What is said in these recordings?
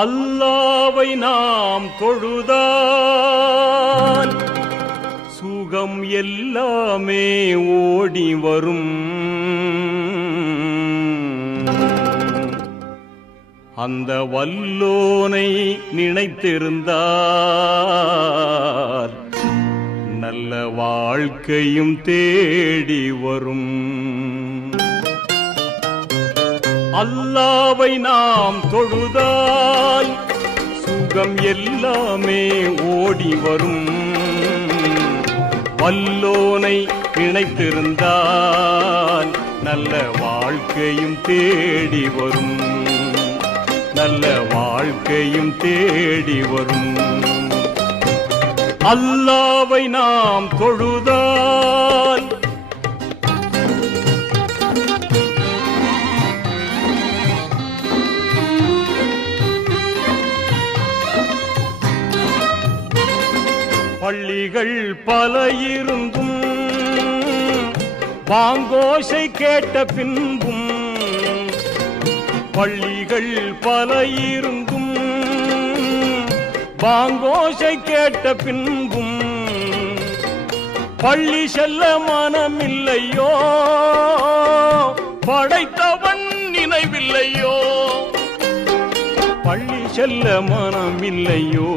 அல்லாவை நாம் தொழுதால் சுகம் எல்லாமே ஓடி வரும். அந்த வல்லோனை நினைத்திருந்தால் நல்ல வாழ்க்கையும் தேடி வரும். அல்லாவை நாம் தொழுதால் சுகம் எல்லாமே ஓடி வரும். வல்லோனை நினைத்திருந்தால் நல்ல வாழ்க்கையும் தேடி வரும். நல்ல வாழ்க்கையும் தேடி வரும். அல்லாவை நாம் தொழுதால் பள்ளிகள் பல இருந்தும் பாங்கோசை கேட்ட பின்பும், பள்ளிகள் பல இருந்தும் பாங்கோசை கேட்ட பின்பும் பள்ளி செல்ல மனமில்லையோ, படைத்தவன் நினைவில்லையோ. பள்ளி செல்ல மனமில்லையோ,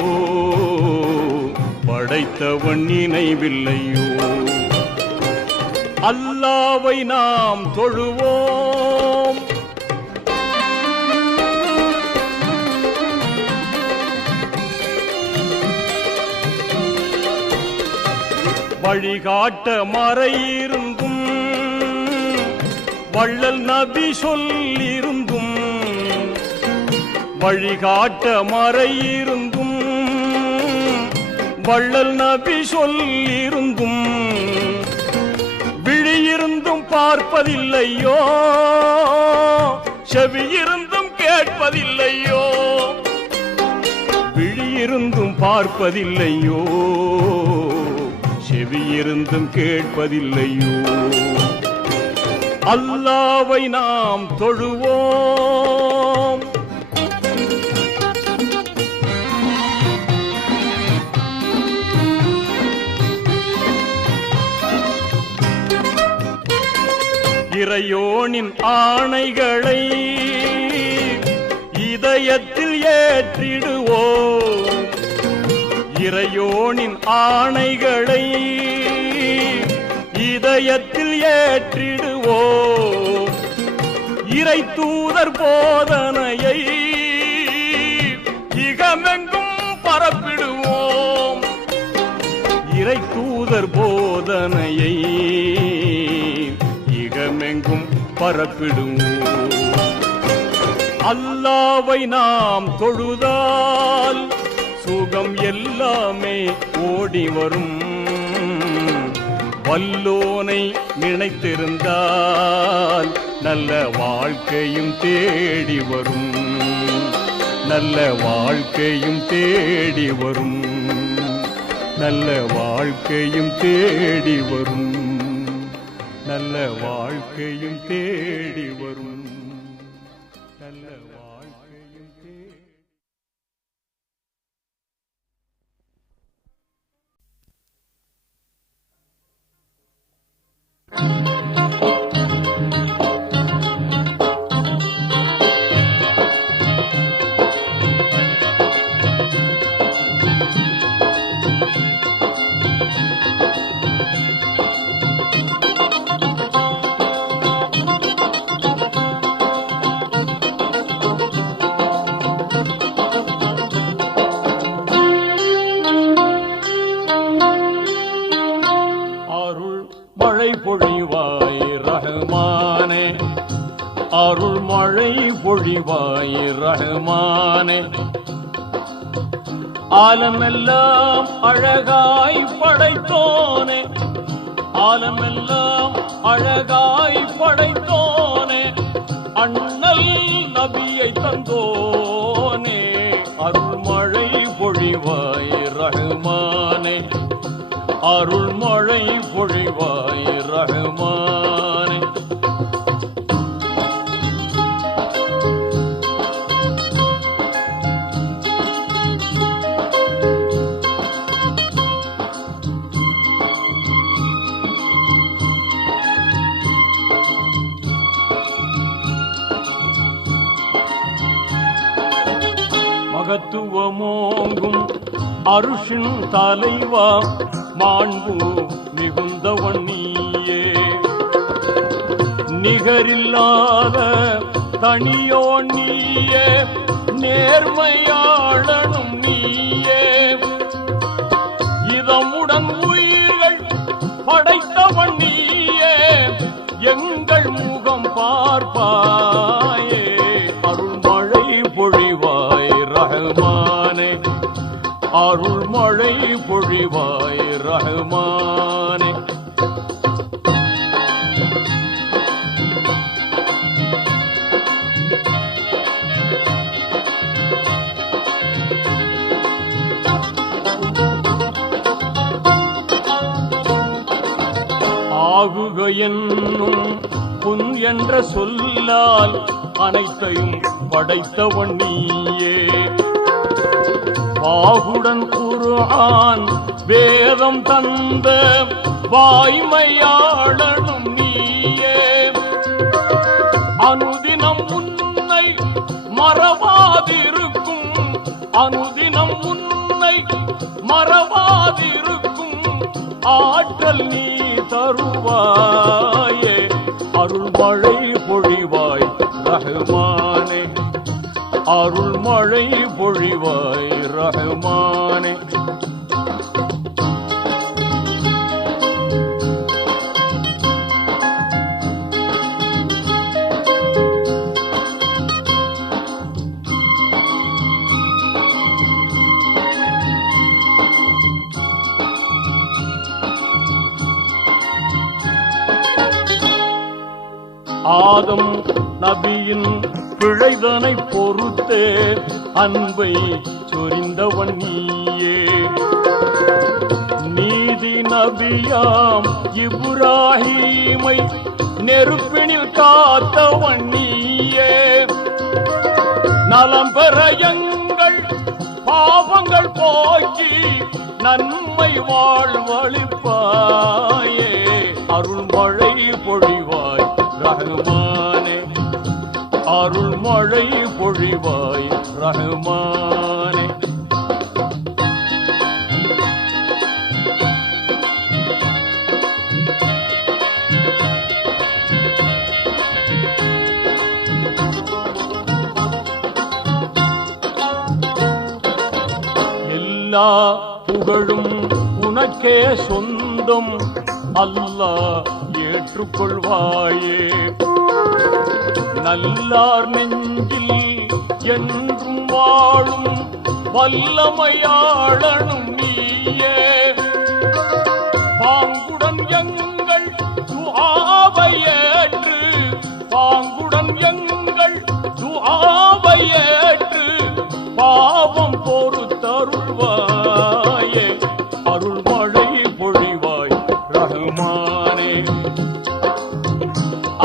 படைத்தவன் நினைவில்லையோ. அல்லாவை நாம் தொழுவோம். வழிகாட்ட மறையிருந்தும் வள்ளல் நபி சொல்லிருந்தும், வழிகாட்ட மறையிருந்தும் வள்ளல் நபி சொல்லிருந்தும் விழியிருந்தும் பார்ப்பதில்லையோ, செவியிருந்தும் கேட்பதில்லையோ. விழியிருந்தும் பார்ப்பதில்லையோ, செவியிருந்தும் கேட்பதில்லையோ. அல்லாவை நாம் தொழுவோம். இறையோனின் ஆணைகளை இதயத்தில் ஏற்றிடுவோம். இறையோனின் ஆணைகளை இதயத்தில் ஏற்றிடுவோம். இறை தூதர் போதனையை இகமெங்கும் பரப்பிடுவோம். இறை தூதர் போதனையை இகமெங்கும் பரப்பிடுவோம். அல்லாவை நாம் தொழுதால் சுகம் எல்லாமே ஓடி வரும். வல்லோனை நினைத்திருந்தால் நல்ல வாழ்க்கையும் தேடி வரும். நல்ல வாழ்க்கையும் தேடி வரும். நல்ல வாழ்க்கையும் தேடி வரும். நல்ல வாழ்க்கையும் தேடி வரும். நல்ல வாழ்க்கையும் தேடி. பொழிவாய் ரஹ்மானே, அருள் மழை பொழிவாய் ரஹ்மானே. ஆலமெல்லாம் அழகாய் படைத்தோனே, ஆலமெல்லாம் அழகாய் படைத்தோனே. அண்ணல் நபியை தந்தோனே, அருள் மழை பொழிவாய் ரஹ்மானே, அருள் மழை பொழிவாய் ரஹ்மானே. அருஷின் தலைவா மாண்பு மிகுந்தவன் நீயே, நிகரில்லாத தனியோ நீயே, நேர்மையாளனும் நீயே, இதமுடன் உயிர்கள் படைத்தவன் நீயே, எங்கள் முகம் பார்ப்பாயே, அருள்மழை பொழிவாய் ரஹ்மானே, அருள்மழை பொழிவாய் ரஹ்மானே. ஆகுக என்னும் புன் என்ற சொல்லால் அனைத்தையும் படைத்தவன் நீயே, பாகுடன் குர்ஆன் வேதம் தந்த வாய்மையாளனும் நீயே, அனுதினம் உன்னை மறவாதிருக்கும், அனுதினம் உன்னை மறவாதிருக்கும் ஆற்றல் நீ தருவாயே, அருள்மழை பொழிவாய் ரஹ்மானே, அருள்மழை பொழிவாய் ரஹ்மானே. ஆதம் நபியின் பிழைதனை பொறுத்தே அன்பை சொரிந்தவன் நீயே, நீதி நபியாம் இப்ராஹீமை நெருப்பினில் காத்தவன் நீயே, நலம் பெற எங்கள் பாவங்கள் போக்கி நன்மை வாழ்வளிப்பாயே, அருள்மழை பொழிவாய் ரஹ்மானே, அருள்மழை பொழிவாய் ரஹ்மானே. எல்லா புகழும் உனக்கே சொந்தம், அல்லாஹ் ஏற்றுக்கொள்வாயே, நல்லார் நெஞ்சில் என்றும் வாழும் வல்லமையாளனும் நீயே, பாங்குடன் எங்கள் துஆவை ஏற்று, பாங்குடன் எங்கள் துஆவை ஏற்று பாவம் பொறுத்தருள்வாயே, அருள்மழை பொழிவாய் ரஹ்மானே,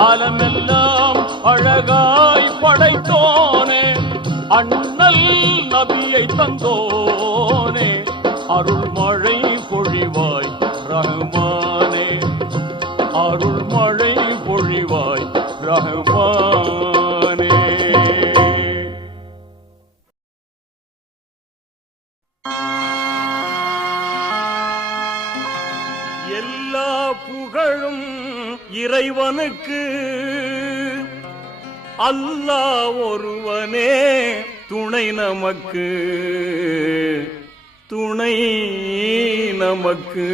ஆலமெல்லாம் அழகாய் படைத்தோனே, அண்ணல் நபியை தந்தோனே, அருள்மழை பொழிவாய் ரஹ்மானே, அருள்மழை பொழிவாய் ரஹ்மானே. எல்லா புகழும் இறைவனுக்கு, அல்லாஹ் ஒருவனே துணை நமக்கு, துணை நமக்கு.